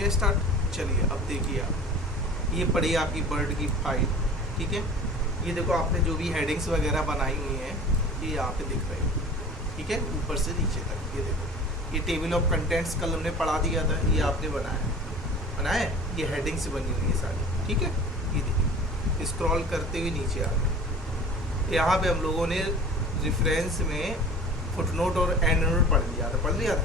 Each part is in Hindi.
गया स्टार्ट। चलिए अब देखिए आप, ये पड़ी आपकी वर्ड की फाइल, ठीक है। ये देखो आपने जो भी हेडिंग्स वगैरह बनाई हुई हैं ये यहाँ पे दिख रही है, ठीक है, ऊपर से नीचे तक। ये देखो, ये टेबल ऑफ कंटेंट्स कल हमने पढ़ा दिया था, ये आपने बनाया है, ये हेडिंग्स बनी हुई है सारी, ठीक है। ये देखिए स्क्रॉल करते हुए नीचे आ गए, यहाँ पे हम लोगों ने रेफरेंस में फुटनोट और एंड नोट पढ़ लिया था।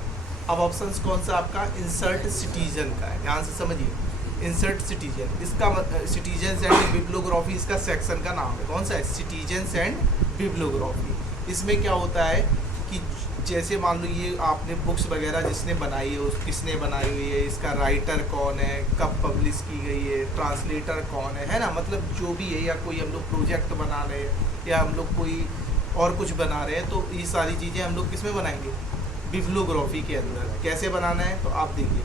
अब ऑप्शंस कौन सा आपका इंसर्ट सिटीजन का है, ध्यान से समझिए। इंसर्ट सिटीजन, इसका सिटीजन्स एंड बिब्लियोग्राफी इसका सेक्शन का नाम है। कौन सा है? Citizens and bibliography. इसमें क्या होता है कि जैसे मान लो ये आपने बुक्स वगैरह जिसने बनाई है, उस किसने बनाई हुई है, इसका राइटर कौन है, कब पब्लिश की गई है, ट्रांसलेटर कौन है ना, मतलब जो भी है, या कोई हम लोग प्रोजेक्ट बना रहे हैं या हम लोग कोई और कुछ बना रहे हैं, तो ये सारी चीज़ें हम लोग किस में बनाएंगे? बिब्लियोग्राफी के अंदर। कैसे बनाना है तो आप देखिए,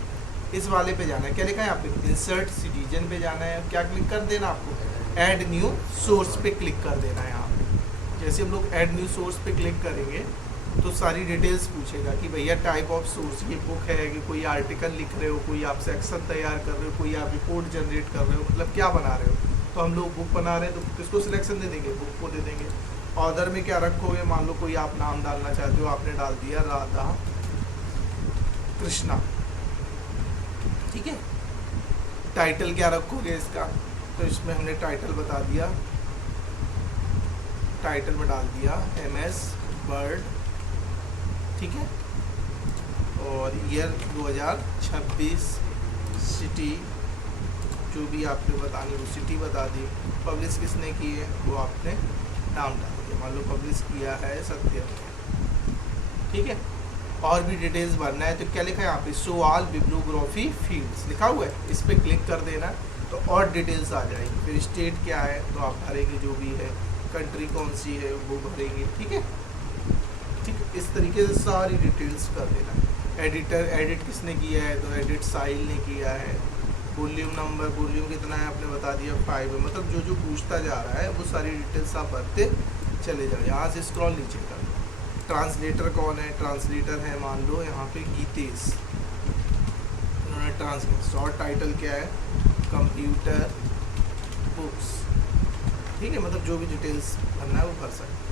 इस वाले पे जाना है, क्या लिखा है यहाँ पे? इंसर्ट सिटीजन पे जाना है। क्या क्लिक कर देना आपको? ऐड न्यू सोर्स पे क्लिक कर देना है यहाँ पे। जैसे हम लोग ऐड न्यू सोर्स पे क्लिक करेंगे तो सारी डिटेल्स पूछेगा कि भैया टाइप ऑफ सोर्स ये बुक है कि कोई आर्टिकल लिख रहे हो, कोई आप सेक्शन तैयार कर रहे हो, कोई आप रिपोर्ट जनरेट कर रहे हो, मतलब क्या बना रहे हो। तो हम लोग बुक बना रहे हैं तो किसको सिलेक्शन दे देंगे? बुक को दे देंगे। ऑर्डर में क्या रखोगे? मान लो कोई आप नाम डालना चाहते हो, आपने डाल दिया राधा कृष्णा, ठीक है। टाइटल क्या रखोगे इसका? तो इसमें हमने टाइटल बता दिया, टाइटल में डाल दिया MS वर्ड, ठीक है। और ईयर 2026, सिटी जो भी आपने बतानी वो सिटी बता दी। पब्लिश किसने की है वो आपने नाम डाल दिया, मान लो पब्लिश किया है सत्य, ठीक है। और भी डिटेल्स भरना है तो क्या लिखा है यहाँ पे? शो ऑल बिब्लियोग्राफी फील्ड्स लिखा हुआ है, इस पर क्लिक कर देना तो और डिटेल्स आ जाएगी। फिर स्टेट क्या है तो आप भरेंगे जो भी है, कंट्री कौन सी है वो भरेंगे, ठीक है। ठीक, इस तरीके से सारी डिटेल्स कर देना। एडिट किसने किया है तो एडिट साहिल ने किया है। वॉल्यूम नंबर, वॉल्यूम कितना है आपने बता दिया 5 है। मतलब जो जो पूछता जा रहा है वो सारी डिटेल्स आप भरते चले जाओ। यहाँ से स्क्रॉल नीचे कर। ट्रांसलेटर कौन है? ट्रांसलेटर है मान लो यहाँ पे गीतेश, उन्होंने ट्रांसलेट। शॉर्ट टाइटल क्या है? कंप्यूटर बुक्स, ठीक है। मतलब जो भी डिटेल्स भरना है वो भर सकते।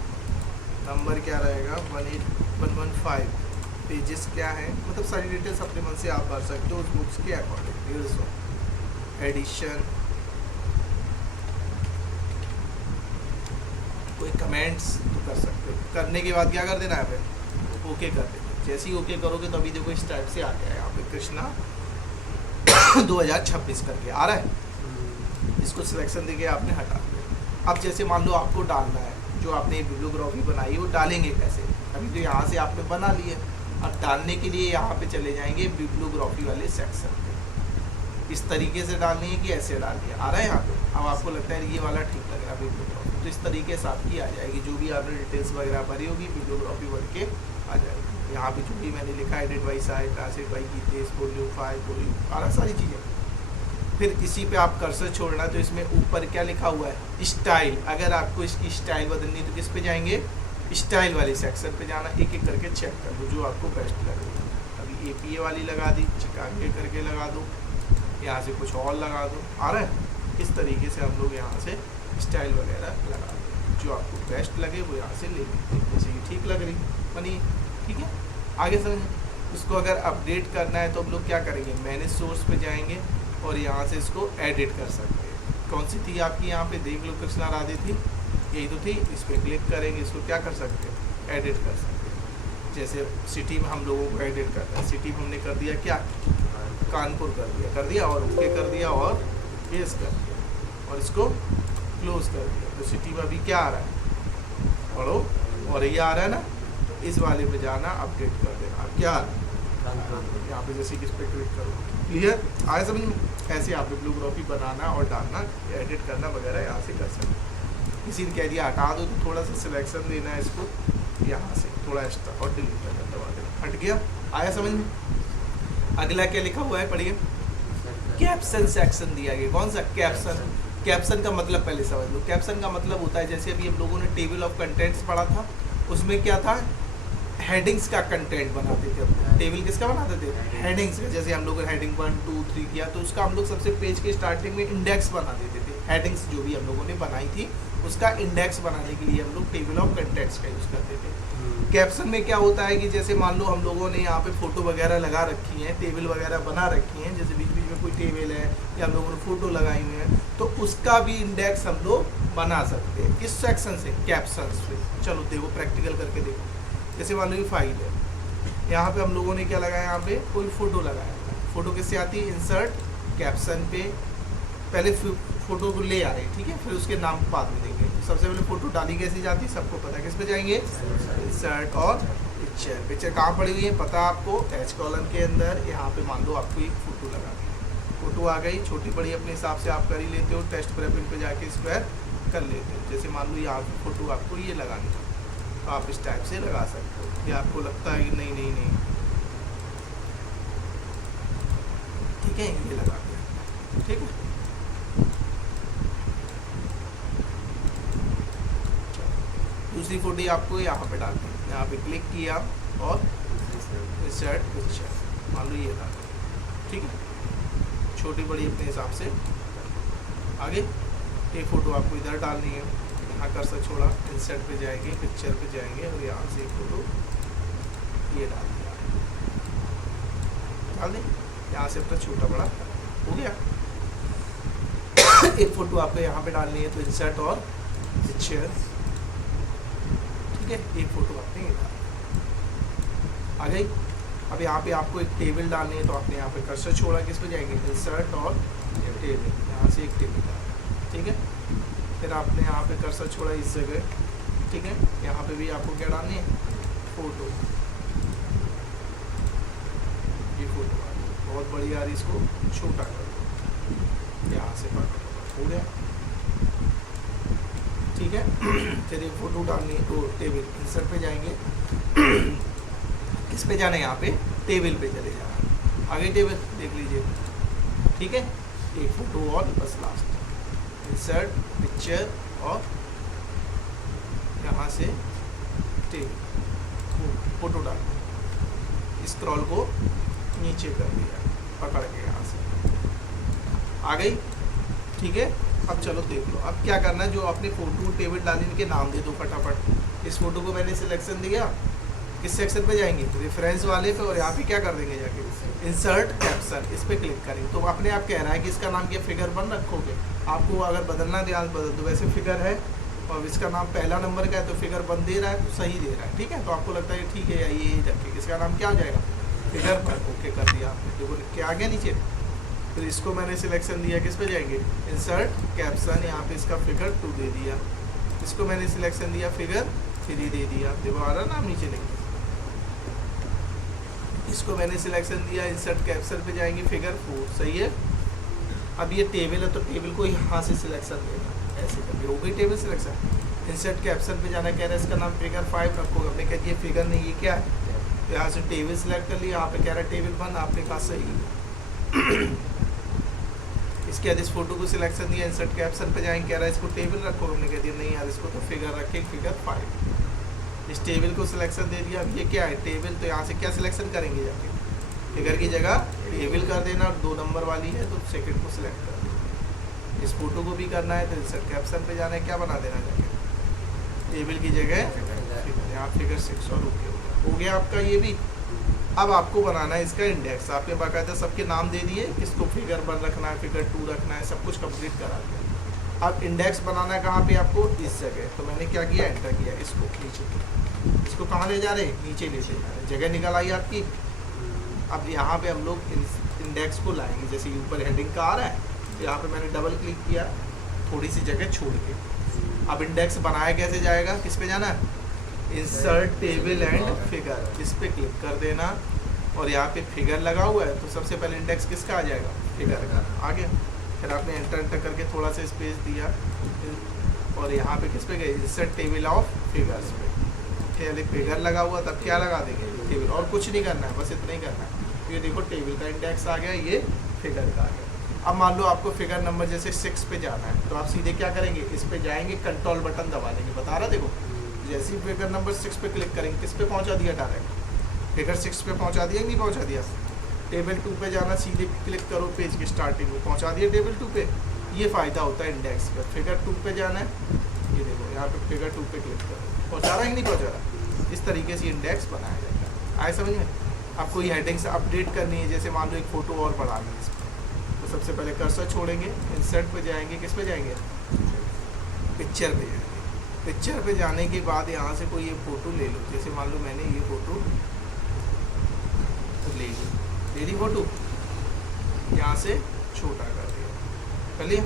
नंबर क्या रहेगा? 18115। पेजेस क्या है? मतलब सारी डिटेल्स अपने मन से आप भर सकते हो उस बुक्स के अकॉर्डिंग। 150 एडिशन, कोई कमेंट्स तो कर सकते हो। करने के बाद क्या कर देना है यहाँ पे? ओके कर देना। जैसे ही ओके करोगे तो अभी देखो इस टाइप से आ गया है यहाँ पे कृष्णा 2026 करके आ रहा है। इसको सिलेक्शन देके आपने हटा दिया। अब जैसे मान लो आपको डालना है, जो आपने बिब्लियोग्राफी बनाई है वो डालेंगे कैसे? अभी तो यहाँ से आपने बना लिए, अब डालने के लिए यहाँ पे चले जाएंगे बिब्लियोग्राफी वाले सेक्शन पे। इस तरीके से डालनी है कि ऐसे डालनी है? आ रहा है यहाँ पे? अब आपको लगता है ये वाला ठीक लग रहा है बिब्लियोग्राफी, तो इस तरीके से आपकी आ जाएगी। जो भी आपने डिटेल्स वगैरह भरी होगी बिब्लियोग्राफी भर के आ जाएगी। यहाँ पे जो भी मैंने लिखा edit by side, translate by Geetesh, volume 5, volume, आ रहा सारी चीज़ें। फिर इसी पे आप कर्सर छोड़ना, तो इसमें ऊपर क्या लिखा हुआ है? स्टाइल। अगर आपको इसकी स्टाइल बदलनी तो किस पे जाएंगे? स्टाइल वाले सेक्शन पे जाना। एक एक करके चेक कर दो जो आपको बेस्ट लगे। अभी APA वाली लगा दी, चिकागो करके लगा दो, यहाँ से कुछ और लगा दो। आ रहा है? इस तरीके से हम लोग यहाँ से स्टाइल वगैरह लगा दो, जो आपको बेस्ट लगे वो यहाँ से ले लीजिए। जैसे कि ठीक लग रही बनी, ठीक है। आगे समझें। इसको अगर अपडेट करना है तो हम लोग क्या करेंगे? मैनेज सोर्स पे जाएंगे और यहाँ से इसको एडिट कर सकते हैं। कौन सी थी आपकी यहाँ पे? देख लो, कृष्णा राधे थी, यही तो थी। इस पर क्लिक करेंगे, इसको क्या कर सकते हैं? एडिट कर सकते हैं। जैसे सिटी में हम लोगों को एडिट करना है, सिटी में हमने कर दिया क्या? कानपुर कर दिया और ओके कर दिया और येस कर दिया और इसको क्लोज कर दिया। तो सिटी में अभी क्या आ रहा है? पढ़ो, और ये आ रहा है ना, तो इस वाले पे जाना, अपडेट कर देना। अब क्या आ रहा है यहाँ पे? जैसे कि इस पर क्लिक करो, क्लियर आए समझ में? ऐसे आप बिब्लियोग्राफी बनाना और डालना, एडिट करना वगैरह यहाँ से कर सकते। किसी ने कह दिया हटा दो तो थोड़ा सा सिलेक्शन देना है इसको, यहाँ से थोड़ा एक्स्ट्रा और डिलीट करना, दबा देना, हट गया। आया समझ में? अगला क्या लिखा हुआ है पढ़िए? कैप्शन सेक्शन दिया गया। कौन सा? कैप्शन। कैप्शन का मतलब पहले समझ लो। कैप्शन का मतलब होता है, जैसे अभी हम लोगों ने टेबल ऑफ कंटेंट्स पढ़ा था, उसमें क्या था? हेडिंग्स का कंटेंट बनाते थे हम। टेबल किसका बनाते थे? हेडिंग्स का। जैसे हम लोग हेडिंग 1 2 3 किया तो उसका हम लोग सबसे पेज के स्टार्टिंग में इंडेक्स बना देते थे। हेडिंग्स जो भी हम लोगों ने बनाई थी उसका इंडेक्स बनाने के लिए हम लोग टेबल ऑफ कंटेंट्स का यूज़ करते थे। कैप्शन में क्या होता है कि जैसे मान लो हम लोगों ने यहाँ पे फोटो वगैरह लगा रखी है, टेबल वगैरह बना रखी हैं, जैसे बीच बीच में कोई टेबल है या हम लोगों ने फोटो लगाई हुई है तो उसका भी इंडेक्स हम लोग बना सकते हैं। किस सेक्शन से? कैप्शन से। चलो देखो प्रैक्टिकल करके देखो। जैसे मान लो ये फाइल है, यहाँ पे हम लोगों ने क्या लगाया, यहाँ पे कोई फोटो लगाया। फोटो किससे आती है? इंसर्ट कैप्शन पे पहले फोटो को ले आ रहे, ठीक है, फिर उसके नाम बाद में देंगे। तो सबसे पहले फोटो डाली कैसे जाती है सबको पता है, किस पे जाएंगे? इंसर्ट और पिक्चर। पिक्चर कहाँ पड़ी हुई है पता है आपको? एच कॉलम के अंदर। यहाँ पे मान लो आपको एक फोटो लगा दी, फोटो आ गई, छोटी बड़ी अपने हिसाब से आप कर ही लेते हो, टेस्ट प्रेफिंग पे जाके स्क्वायर कर लेते हो। जैसे मान लो यहाँ पे फोटो आपको ये लगानी है तो आप इस टाइप से लगा सकते हो। या आपको लगता है कि नहीं नहीं नहीं, ठीक है, ये लगा दिया, ठीक है। दूसरी फोटो आपको यहाँ पे डालनी है, यहाँ पे क्लिक किया और इंसर्ट पिक्चर, मान लो ये डाल, ठीक है, छोटी बड़ी अपने हिसाब से। आगे एक फ़ोटो आपको इधर डालनी है, यहाँ कर्सर छोड़ा, इंसर्ट पे जाएंगे, पिक्चर पे जाएंगे और यहाँ से एक फ़ोटो ये डाल दिया, डाल दें, यहाँ से अपना छोटा बड़ा हो गया। एक फ़ोटो आपको यहाँ पे डालनी है तो इंसर्ट और पिक्चर, ठीक है, एक फ़ोटो आपने ये डाल आ गई। अब यहाँ पे आपको एक टेबल डालनी है तो आपने यहाँ पे कर्सर छोड़ा, किस पे जाएंगे? इंसर्ट और टेबल, यहाँ से एक टेबल डाल, ठीक है। फिर आपने यहाँ पे कर्सर छोड़ा इस जगह, ठीक है, यहाँ पे भी आपको क्या डालनी है? फ़ोटो, ये फ़ोटो बहुत बड़ी आ रही, इसको छोटा कर दो, यहाँ से पकड़ हो गया, ठीक है। फिर एक फ़ोटो डालनी है तो टेबल, इंसर्ट पे जाएंगे, किस पे जाना है? यहाँ पे टेबल पे चले जाना। आगे टेबल देख लीजिए, ठीक है, एक फ़ोटो और बस लास्ट, इंसर्ट पिक्चर और यहाँ से टेबल, फ़ोटो डाल, स्क्रॉल को नीचे कर दिया पकड़ के, यहाँ से आ गई, ठीक है। अब चलो देख लो, अब क्या करना है, जो आपने फ़ोटो टेबल डाली इनके नाम दे दो फटाफट। इस फोटो को मैंने सिलेक्शन दिया, किस सेक्शन पे जाएंगे? रेफरेंस वाले पे, और यहाँ पे क्या कर देंगे जाके? इंसर्ट कैप्शन, इस पर क्लिक करेंगे तो अपने आप कह रहा है कि इसका नाम क्या फिगर 1 रखोगे। आपको अगर बदलना दे आज बदल दो, वैसे फिगर है और इसका नाम पहला नंबर का है तो फिगर 1 दे रहा है तो सही दे रहा है, ठीक है। तो आपको लगता है ठीक है या ये रखिए, इसका नाम क्या हो जाएगा? फिगर 1, ओके कर दिया आपने। देखो क्या आ गया नीचे। फिर इसको मैंने सिलेक्शन दिया, किस पे जाएंगे? इंसर्ट कैप्शन, यहाँ पे इसका फिगर 2 दे दिया। इसको मैंने सिलेक्शन दिया, फिगर 3 दे दिया, देखो आ रहा नाम नीचे नहीं। इसको मैंने सिलेक्शन दिया, इंसर्ट कैप्शन पे जाएंगे, फिगर 4, सही है। अब ये टेबल है तो टेबल को यहाँ से सिलेक्शन देना, ऐसे करके हो गई टेबल सिलेक्शन। इंसर्ट कैप्शन पे जाना, कह रहा है इसका नाम फिगर 5 रखोगे, हमने कह दिया फिगर नहीं, ये क्या है? तो यहाँ से टेबल सेलेक्ट कर लिया, यहाँ पे कह रहा है टेबल 1, आपने कहा सही। इसके बाद इस फोटो को सिलेक्शन दिया, इंसर्ट कैप्शन पे जाएंगे, कह रहा है इसको टेबल रखो, हमने कह दिया नहीं यार इसको तो फिगर रखे, फिगर 5। इस टेबल को सिलेक्शन दे दिया। अब ये क्या है? टेबल, तो यहाँ से क्या सिलेक्शन करेंगे जाके? फिगर की जगह टेबल कर देना, और 2 नंबर वाली है तो सेकंड को सिलेक्ट कर देना। इस फोटो को भी करना है तो इंसर्ट कैप्शन पे जाना है, क्या बना देना जाके? टेबल की जगह फिगर, यहाँ फिगर 6 और ओके हो गया आपका ये भी। अब आपको बनाना है इसका इंडेक्स। आपने बाकायदा सबके नाम दे दिए, किसको फिगर 1 रखना है, फिगर 2 रखना है, सब कुछ कंप्लीट करा दिया। अब इंडेक्स बनाना है कहाँ पे आपको? इस जगह। तो मैंने क्या किया? एंटर किया, इसको नीचे, इसको कहाँ ले जा रहे? नीचे ले जा रहे, जगह निकल आई आपकी। अब यहाँ पे हम लोग इंडेक्स को लाएंगे, जैसे ऊपर हेडिंग का आ रहा है तो यहाँ पे मैंने डबल क्लिक किया, थोड़ी सी जगह छोड़ के। अब इंडेक्स बनाया कैसे जाएगा? किस पे जाना है? इंसर्ट टेबल एंड फिगर, इस पे क्लिक कर देना और यहाँ पे फिगर लगा हुआ है तो सबसे पहले इंडेक्स किसका आ जाएगा? फिगर का आ गया। फिर आपने एंटर करके थोड़ा सा स्पेस दिया और यहाँ पे किस पे गए? इंसर्ट टेबल ऑफ फिगर्स पे। पहले फिगर लगा हुआ तब क्या लगा देंगे? टेबल। और कुछ नहीं करना है, बस इतना ही करना है। तो ये देखो टेबल का इंडेक्स आ गया, ये फिगर का आ गया। अब मान लो आपको फिगर नंबर जैसे 6 पे जाना है तो आप सीधे क्या करेंगे? इस पे जाएंगे, कंट्रोल बटन दबा देंगे, बता रहा देखो जैसे ही फिगर नंबर 6 पे क्लिक करेंगे, किस पे पहुंचा दिया, डायरेक्ट फिगर 6 पे पहुंचा दिया कि नहीं पहुंचा दिया। टेबल 2 पे जाना, सीधे क्लिक करो पेज की स्टार्टिंग में, पहुंचा दिया टेबल 2 पे। ये फ़ायदा होता है इंडेक्स का। फिगर 2 पे जाना है, ये देखो यहाँ पे फिगर 2 पे क्लिक करो, पहुंचा रहा है कि नहीं पहुंचा रहा। इस तरीके से इंडेक्स बनाया जाता है। आए समझ में। आपको ये हेडिंग्स अपडेट करनी है, जैसे मान लो एक फ़ोटो और बढ़ानी है इसमें, तो सबसे पहले कर्सर छोड़ेंगे, इंसर्ट पे जाएंगे, किस पे जाएंगे, पिक्चर पे जाएंगे। पिक्चर पे जाने के बाद यहाँ से कोई ये फ़ोटो ले लो, जैसे मान लो मैंने ये फ़ोटो ले ली फ़ोटो, यहाँ से छोटा कर लिया।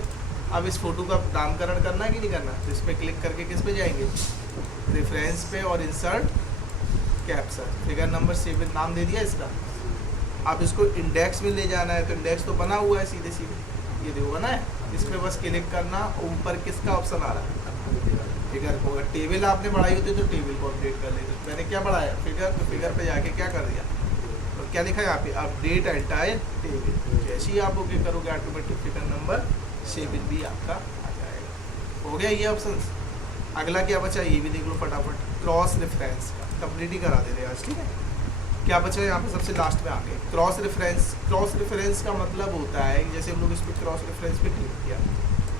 अब इस फ़ोटो का नामकरण करना है कि नहीं करना, तो इस पर क्लिक करके किस पे जाएंगे, रेफरेंस पे, और इंसर्ट कैप्शन, फिगर नंबर 7 नाम दे दिया इसका। अब इसको इंडेक्स में ले जाना है, तो इंडेक्स तो बना हुआ है सीधे सीधे, ये देखो बना है। इस पर बस क्लिक करना, ऊपर किसका ऑप्शन आ रहा है, फिगर को। अगर टेबल आपने बढ़ाई होती तो टेबल को अपडेट कर लेते। मैंने क्या बढ़ाया, फिगर, तो फिगर पे जाके क्या कर दिया, और क्या लिखा है यहाँ पे, अपडेट एंटायर टेबल। जैसे ही आप ओके करोगे, ऑटोमेटिक फिगर नंबर 7 भी आपका आ जाएगा। हो गया ये ऑप्शन। अगला क्या बचा, ये भी देख लो फटाफट, क्रॉस रेफरेंस का कंप्लीट ही करा दे रहे आज, ठीक है। क्या बचा है यहाँ पे, सबसे लास्ट में आके क्रॉस रेफरेंस। क्रॉस रेफरेंस का मतलब होता है कि जैसे हम लोग इस पर क्रॉस रेफरेंस पे क्लिक किया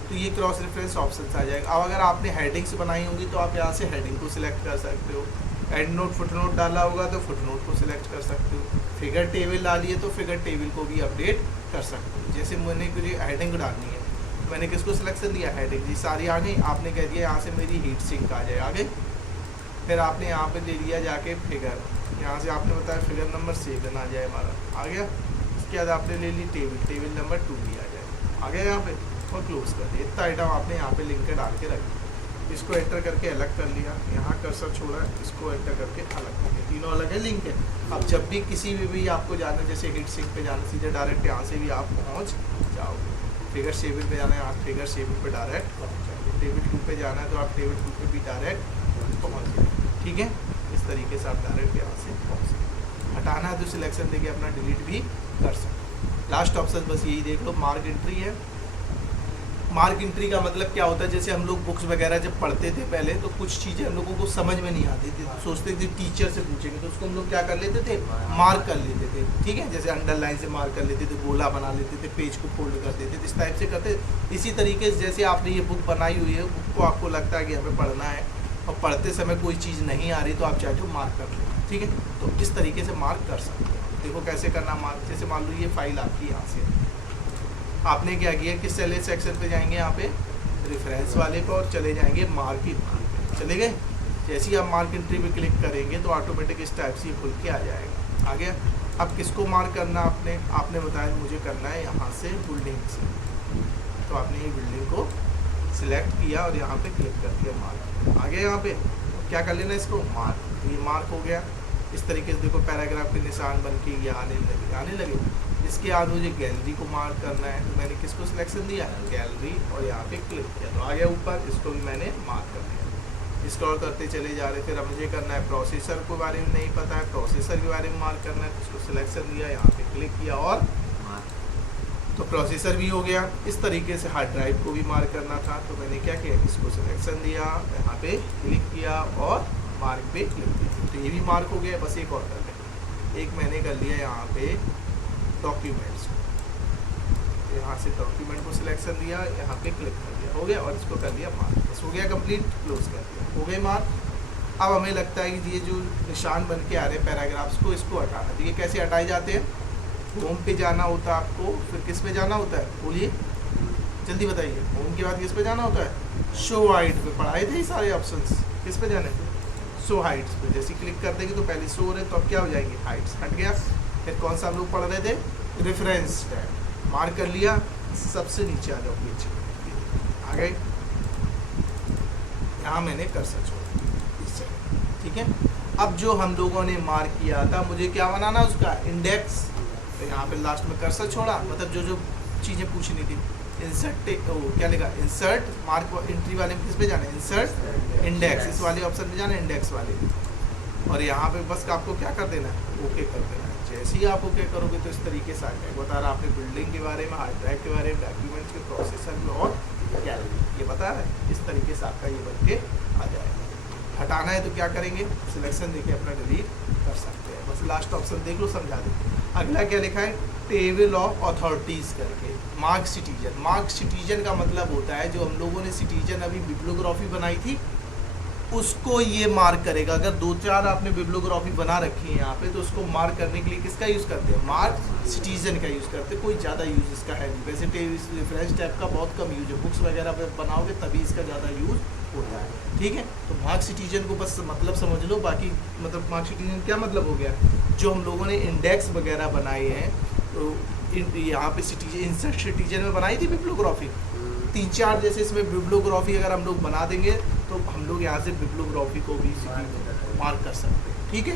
तो ये क्रॉस रेफरेंस ऑप्शन आ जाएगा। अब अगर आपने हेडिंग्स बनाई होंगी तो आप यहाँ से हेडिंग को सिलेक्ट कर सकते हो। एंड नोट, फुट नोट डाला होगा तो फुट नोट को सिलेक्ट कर सकते हो। फिगर टेबल डाली है तो फिगर टेबल को भी अपडेट कर सकते हो। जैसे मैंने कोई हेडिंग डालनी है, तो मैंने किसको सिलेक्शन दिया, हेडिंग जी सारी आ गई। आपने कह दिया यहाँ से मेरी हीट सिंक आ जाए, आ गई। फिर आपने यहाँ पे ले लिया जाके फिगर, यहाँ से आपने बताया फिगर नंबर 7 आ जाए हमारा, आ गया। इसके बाद आपने ले ली टेबल, टेबल नंबर 2 भी आ जाए, आ गया यहाँ पे, और क्लोज कर दिया। इतना आइटम आपने यहाँ पे लिंक डाल के रख दिया। इसको एंटर करके अलग कर लिया, यहाँ कर्सर छोड़ा, इसको एंटर करके अलग कर दिया, तीनों अलग है, लिंक है। अब जब भी किसी भी आपको जाना, जैसे हीट सिंक पे जाना, सीधे डायरेक्ट यहाँ से भी आप पहुँच जाओगे। फिगर 7 पे जाना है, आप फिगर 7 पे डायरेक्ट पहुँच जाओगे। टेबल 2 पे जाना है तो आप टेबल 2 पे भी डायरेक्ट पहुँच जाए, ठीक है। इस तरीके से आप डायरेक्ट यहाँ से पहुँच सकते। हटाना है तो सिलेक्शन देके अपना डिलीट भी कर सकते। लास्ट ऑप्शन बस यही देख लो, मार्क एंट्री है। मार्क एंट्री का मतलब क्या होता है, जैसे हम लोग बुक्स वगैरह जब पढ़ते थे पहले, तो कुछ चीज़ें हम लोगों को समझ में नहीं आती थी, सोचते थे टीचर से पूछेंगे, तो उसको हम लोग क्या कर लेते थे, मार्क कर लेते थे, ठीक है। जैसे अंडरलाइन से मार्क कर लेते थे, गोला बना लेते थे, पेज को फोल्ड कर देते थे, इस टाइप से करते। इसी तरीके से जैसे आपने ये बुक बनाई हुई है, बुक को आपको लगता है कि हमें पढ़ना है और पढ़ते समय कोई चीज़ नहीं आ रही, तो आप चाहे तो मार्क कर लो, ठीक है। तो इस तरीके से मार्क कर सकते हो। देखो कैसे करना मार्क। जैसे मान लो ये फाइल आपकी यहाँ से, आपने क्या किया, किस चले सेक्शन पे जाएंगे, यहाँ पे रेफरेंस वाले पे, और चले जाएंगे मार्क एंट्री, चले गए। जैसे ही आप मार्क एंट्री पे क्लिक करेंगे तो ऑटोमेटिक इस टाइप से खुल के आ जाएगा, आ गया। अब किसको मार्क करना आपने बताया मुझे करना है यहाँ से बिल्डिंग से, तो आपने ये बिल्डिंग को सिलेक्ट किया और यहाँ पे क्लिक कर दिया, मार्क आ गया। यहाँ पे क्या कर लेना, इसको मार्क, ये मार्क हो गया। इस तरीके से देखो पैराग्राफ के निशान बन के ये आने लगे। इसके बाद मुझे गैलरी को मार्क करना है, तो मैंने किसको सिलेक्शन दिया, गैलरी, और यहाँ पे क्लिक किया तो आ गया ऊपर। इसको भी मैंने मार्क कर दिया। स्क्रॉल करते चले जा रहे। फिर अब मुझे करना है प्रोसेसर के बारे में नहीं पता है, प्रोसेसर के बारे में मार्क करना है, तो उसको सिलेक्शन दिया, यहाँ पे क्लिक किया और तो प्रोसेसर भी हो गया। इस तरीके से हार्ड ड्राइव को भी मार्क करना था, तो मैंने क्या किया, इसको सिलेक्शन दिया, यहाँ पे क्लिक किया और मार्क पे क्लिक किया, तो ये भी मार्क हो गया। बस एक और कर लें, एक मैंने कर लिया यहाँ पे डॉक्यूमेंट्स, यहाँ से डॉक्यूमेंट को सिलेक्शन दिया, यहाँ पे क्लिक कर दिया, हो गया, और इसको कर दिया मार्क। बस हो गया कंप्लीट, क्लोज कर दिया, हो गए मार्क। अब हमें लगता है कि ये जो निशान बन के आ रहे हैं पैराग्राफ्स को, इसको हटाना। तो ये कैसे हटाए जाते हैं, होम पे जाना होता है आपको, फिर किस पे जाना होता है, बोलिए जल्दी बताइए। होम के बाद किस पे जाना होता है, शो हाइट पे, पढ़ाए थे ये सारे ऑप्शंस, किस पे जाने, शो हाइट्स पे। जैसे क्लिक कर देंगे तो पहले शो हो रहे, तो अब क्या हो जाएंगे, हाइट्स हट गया। फिर कौन सा हम लोग पढ़ रहे थे, रेफरेंस टैग, मार्क कर लिया, सबसे नीचे आ जाओ, नीचे आ गए। यहाँ मैंने कर्सर छोड़ा, ठीक है। अब जो हम लोगों ने मार्क किया था, मुझे क्या बनाना उसका, इंडेक्स, तो यहाँ पे लास्ट में कर्सर छोड़ा, मतलब जो जो चीज़ें पूछनी थी। इंसर्ट, क्या लिखा, इंसर्ट मार्क एंट्री वाले में किस पे जाना है, इंसर्ट इंडेक्स, इस वाले ऑप्शन पे जाना है, इंडेक्स वाले। और यहाँ पे बस आपको क्या कर देना है, ओके कर देना है। जैसे ही आप ओके करोगे तो इस तरीके से आ जाएगा। बता रहा आपने बिल्डिंग के बारे में, हार्ड ड्राइव के बारे में, डॉक्यूमेंट्स के, प्रोसेसर में और गैलरी, ये बता रहा है। इस तरीके से आपका ये बन के आ जाएगा। हटाना है तो क्या करेंगे, सिलेक्शन देके अपना डिलीट कर सकते हैं। बस लास्ट ऑप्शन देख लो, समझा दें। अगला क्या लिखा है, टेबल ऑफ अथॉरिटीज़ करके, मार्क सिटीजन। मार्क सिटीजन का मतलब होता है जो हम लोगों ने सिटीजन अभी बिब्लियोग्राफी बनाई थी उसको ये मार्क करेगा। अगर 2-4 आपने बिब्लियोग्राफी बना रखी है यहाँ पे तो उसको मार्क करने के लिए किसका यूज़ करते हैं, मार्क सिटीजन का यूज़ करते हैं। कोई ज़्यादा यूज़ इसका है नहीं, वैसे रेफरेंस टाइप का बहुत कम यूज है, बुक्स वगैरह पे बनाओगे तभी इसका ज़्यादा यूज़ होता है। ठीक है, तो मार्क सिटीजन को बस मतलब समझ लो। बाकी मतलब मार्क सिटीजन क्या मतलब हो गया, जो हम लोगों ने इंडेक्स वगैरह बनाए हैं तो यहाँ पे सिटीजन, इंसर्ट सिटीजन में बनाई थी बिब्लियोग्राफी, 3-4 जैसे इसमें बिब्लियोग्राफी अगर हम लोग बना देंगे तो हम लोग यहाँ से बिब्लियोग्राफी को भी मार्क कर सकते हैं। ठीक है।